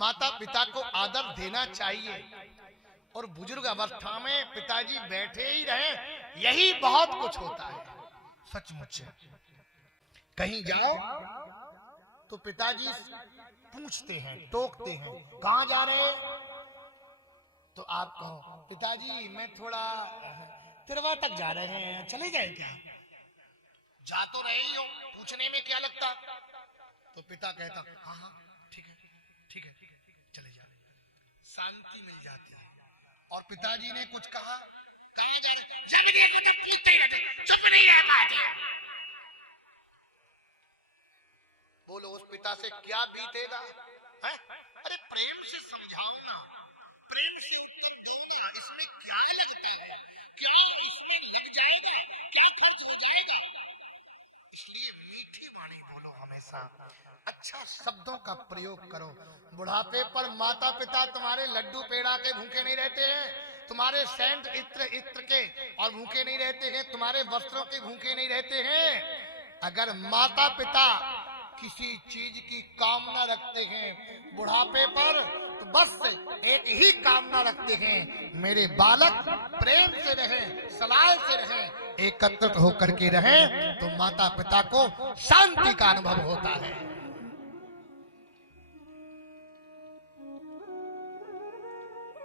माता पिता को आदर देना चाहिए। और बुजुर्ग अवस्था में पिताजी बैठे ही रहे, यही बहुत कुछ होता है। सचमुच कहीं जाओ तो पिताजी पूछते हैं, टोकते हैं, कहां जा रहे हैं? तो आप कहो, पिताजी मैं थोड़ा तिरवा तक जा रहे हैं, चले जाए क्या? जा तो रहे ही हो, पूछने में क्या लगता? तो पिता कहता हाँ हाँ ठीक है ठीक है चले जा, शांति मिल जाती है। और पिताजी ने कुछ कहा, कहां जा रहे? बोलो उस पिता से क्या बीतेगा? है? अरे प्रेम से समझाओ ना, प्रेम से इसमें क्या लगता है, क्या इसमें लग जाएगा, क्या खर्च हो जाएगा? इसलिए मीठी वाणी बोलो, हमेशा अच्छा शब्दों का प्रयोग करो। बुढ़ापे पर माता पिता तुम्हारे लड्डू पेड़ा के भूखे नहीं रहते हैं, तुम्हारे सेंट इत्र इत्र के और भूखे नहीं रहते हैं, तुम्हारे वस्त्रों के भूखे नहीं रहते हैं। अगर माता पिता किसी चीज की कामना रखते हैं बुढ़ापे पर, तो बस एक ही कामना रखते हैं, मेरे बालक प्रेम से रहें, सलाह से रहें, एकत्रित होकर के रहें, तो माता पिता को शांति का अनुभव होता है।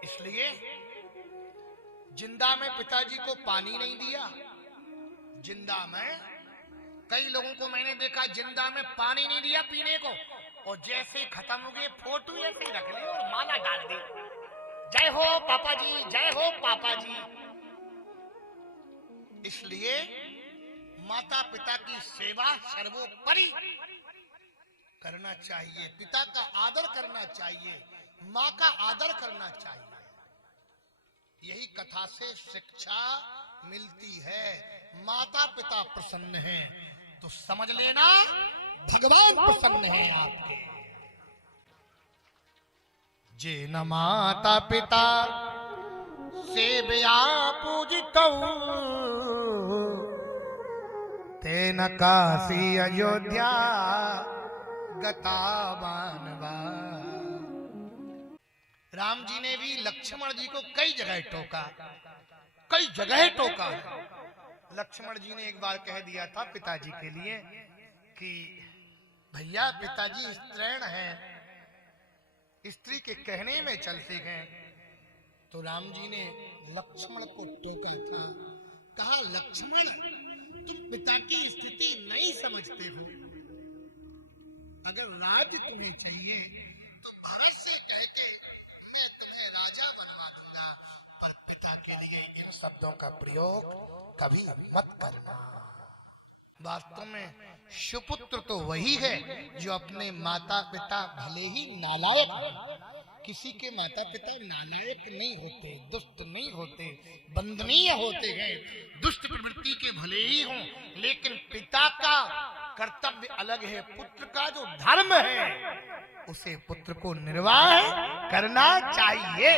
इसलिए जिंदा में पिताजी को पानी नहीं दिया। जिंदा में कई लोगों को मैंने देखा, जिंदा में पानी नहीं दिया पीने को, और जैसे ही खत्म हो गए फोटो ऐसे ही रख ली और माला डाल दी, जय हो पापा जी, जय हो पापा जी। इसलिए माता पिता की सेवा सर्वोपरि करना चाहिए, पिता का आदर करना चाहिए, माँ का आदर करना चाहिए। यही कथा से शिक्षा मिलती है। माता पिता प्रसन्न हैं तो समझ लेना भगवान प्रसन्न है आपके। जे न माता पिता सेवया पूजितौ, तेन काशी अयोध्या गता मानवा। राम जी ने भी लक्ष्मण जी को कई जगह टोका, कई जगह टोका। लक्ष्मण जी ने एक बार कह दिया था पिताजी के लिए कि भैया पिताजी स्त्रीण हैं, स्त्री के कहने में चलते हैं। तो राम जी ने लक्ष्मण को टोका था, कहा लक्ष्मण तुम पिता की स्थिति नहीं समझते हो, अगर राज तुम्हें चाहिए तो भरत से कहते मैं तुम्हें राजा बनवा दूंगा, पर पिता के लिए इन शब्दों का प्रयोग कभी मत करना। वास्तव में सुपुत्र तो वही है जो अपने माता पिता भले ही नालायक हैं, किसी के माता पिता नालायक नहीं होते, दुष्ट नहीं होते, बंदनीय होते हैं, दुष्ट प्रवृत्ति के भले ही हों, लेकिन पिता का कर्तव्य अलग है, पुत्र का जो धर्म है उसे पुत्र को निर्वाह करना चाहिए।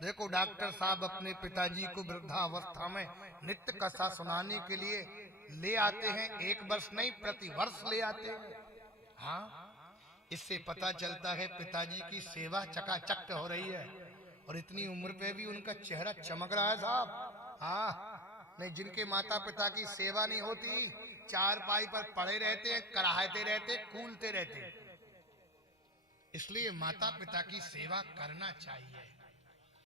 देखो डॉक्टर साहब अपने पिताजी को वृद्धावस्था में नित्य कथा सुनाने के लिए ले आते हैं, एक वर्ष नहीं प्रति वर्ष ले आते हैं। हाँ, इससे पता चलता है पिताजी की सेवा चकाचक हो रही है, और इतनी उम्र पे भी उनका चेहरा चमक रहा है साहब। हाँ, नहीं जिनके माता पिता की सेवा नहीं होती, चारपाई पर पड़े रहते हैं, कराहते रहते, कूलते रहते। इसलिए माता पिता की सेवा करना चाहिए।